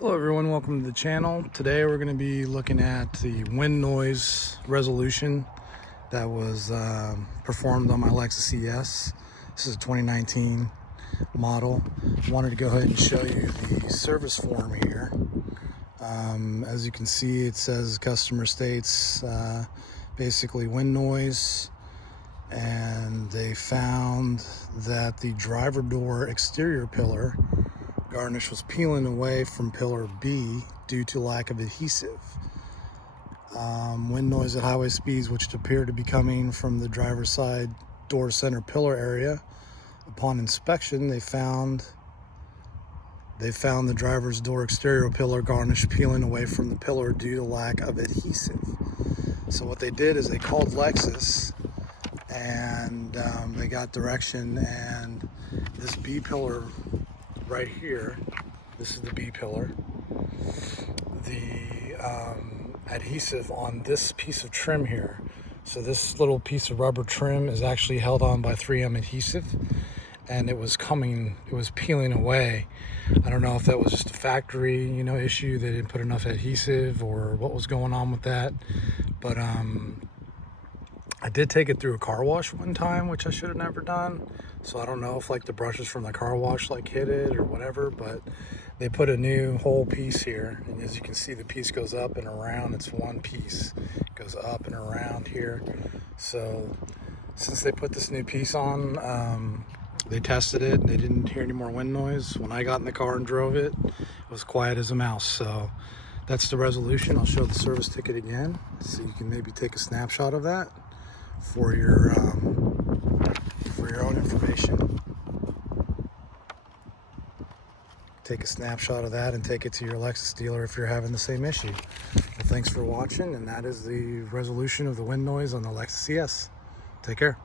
Hello everyone, welcome to the channel. Today we're going to be looking at the wind noise resolution that was performed on my Lexus ES. This is a 2019 model. I wanted to go ahead and show you the service form here. As you can see, it says customer states basically wind noise, and they found that the driver door exterior pillar garnish was peeling away from pillar B due to lack of adhesive. Wind noise at highway speeds, which appeared to be coming from the driver's side door center pillar area. Upon inspection, they found the driver's door exterior pillar garnish peeling away from the pillar due to lack of adhesive. So what they did is they called Lexus, and they got direction, and this B pillar right here, this is the B pillar. The adhesive on this piece of trim here, so this little piece of rubber trim is actually held on by 3M adhesive, and it was peeling away. I don't know if that was just a factory issue, they didn't put enough adhesive, or what was going on with that. But I did take it through a car wash one time, which I should have never done. So I don't know if the brushes from the car wash hit it or whatever, but they put a new whole piece here. And as you can see, the piece goes up and around. It's one piece, it goes up and around here. So since they put this new piece on, they tested it and they didn't hear any more wind noise. When I got in the car and drove it, it was quiet as a mouse. So that's the resolution. I'll show the service ticket again, so you can maybe take a snapshot of that for your own information. Take a snapshot of that and take it to your Lexus dealer if you're having the same issue. Well, thanks for watching, and that is the resolution of the wind noise on the Lexus ES. Take care.